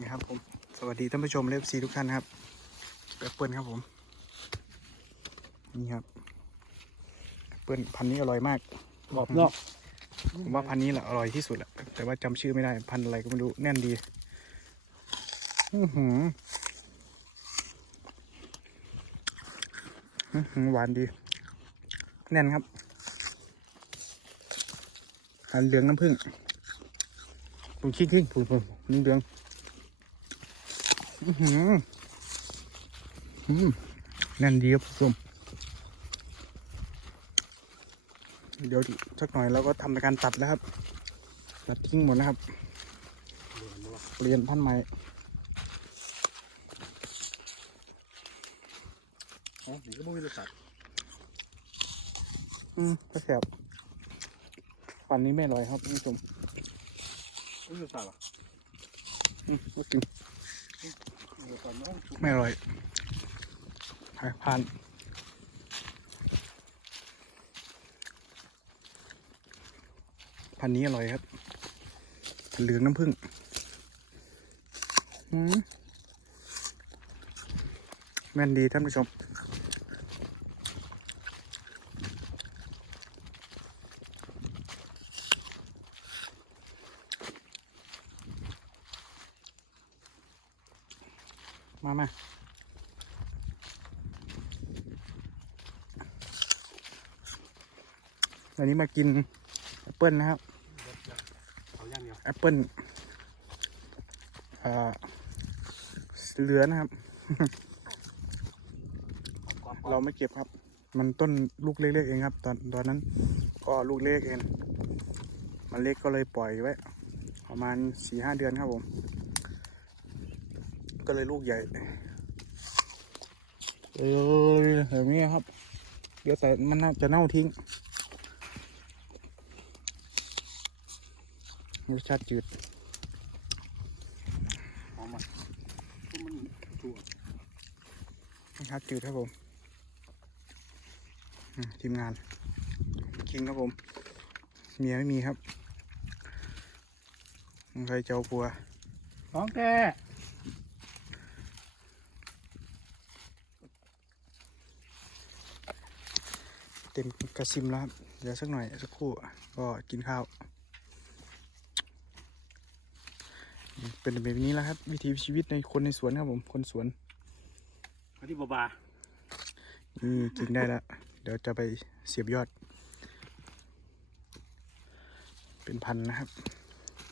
นี่ครับผมสวัสดีท่านผู้ชมเลฟซีทุกท่านครับแอปเปิลครับผม นี่ครับแอปเปิลพันธุ์นี้อร่อยมากกรอบนอกผมว่าพันธุ์นี้แหละอร่อยที่สุดแหละแต่ว่าจำชื่อไม่ได้พันธุ์อะไรก็ไม่รู้แน่นดีอื้อหืออื้อหือหวานดี แน่นครับอันเหลืองน้ำผึ้งผมคิดทิ้งผมผมนี่เหลืองอื้อหืออืมแน่นดีครับผู้ชมเดี๋ยวสักหน่อยเราก็ทำในการตัดแล้วครับ ตัดทิ้งหมดนะครับเปลี่ยนพันธุ์ใหม่อ๋อนี่ก็ไม่มีรสชาติอืมก็แสบฟันนี้ไม่อร่อยครับท่านผู้ชมไม่มีรสชาติหรออืมก็กิน ไม่อร่อยหายผ่านพันนี้อร่อยครับ เหลืองน้ำผึ้งอืมแม่นดีท่านผู้ชม มามาวันนี้มากินแอปเปิลนะครับเอาย่างเดียวแอปเปิลอ่าเหลือนะครับกรอบเราไม่เก็บครับ มันต้นลูกเล็กๆเองครับ ตอนตอนนั้นก็ลูกเล็กเอง มันเล็กก็เลยปล่อยไว้ ประมาณสี่ห้าเดือนครับผม ก็เลยลูกใหญ่เออแบบนี้ครับ เดี๋ยวใส่มันน่าจะเน่าทิ้งรสชาติจืดหอมมันมันถั่วรสชาติจืดครับผมอืมทีมงาน คิงครับผม เมียไม่มีครับ ใครเจ้าปัวน้องแก เต็มกระซิมแล้วครับเดี๋ยวสักหน่อยสักครู่ก็กินข้าว เป็นแบบนี้แล้วครับ วิถีชีวิตในคนในสวนครับผมคนสวนอันที่บาบานี่กินได้แล้ว เดี๋ยวจะไปเสียบยอด เป็นพันนะครับ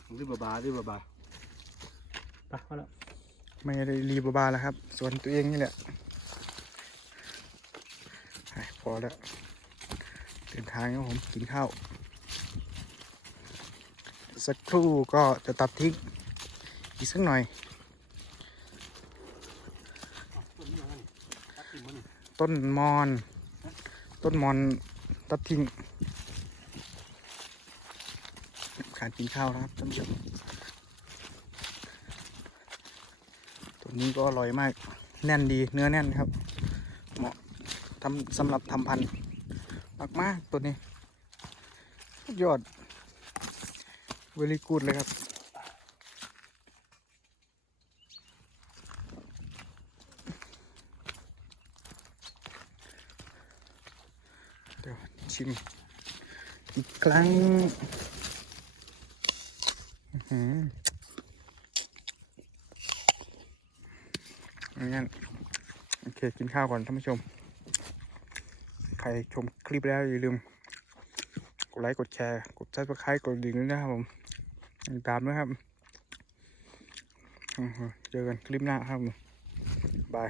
อันที่บาบาที่บาบาไปมาแล้วไม่ได้รีบบาๆแล้วครับสวนตัวเองนี่แหละไปพอแล้ว เดินทางครับผมกินข้าวสักครู่ก็จะตัดทิ้งอีกสักหน่อยต้นมมันต้นมอน ต้นมอนตัดทิ้งการกินข้าวนะครับท่านผู้ชมตัวนี้ก็อร่อยมาก แน่นดีเนื้อแน่นครับ เหมาะทำสำหรับทำพันธุ์ มากๆตัวนี้ยอดเวลีกูดเลยครับ เดี๋ยวชิมอีกครั้งอื้อหืองั้นโอเค กินข้าวก่อนท่านผู้ชม รชมคลิปแล้วอย่าลืม กดไลค์กดแชร์กดซับสไครต์กดดิ่งด้วยนะครับผมติดตามนะครับเจอกันคลิปหน้าครับผมบาย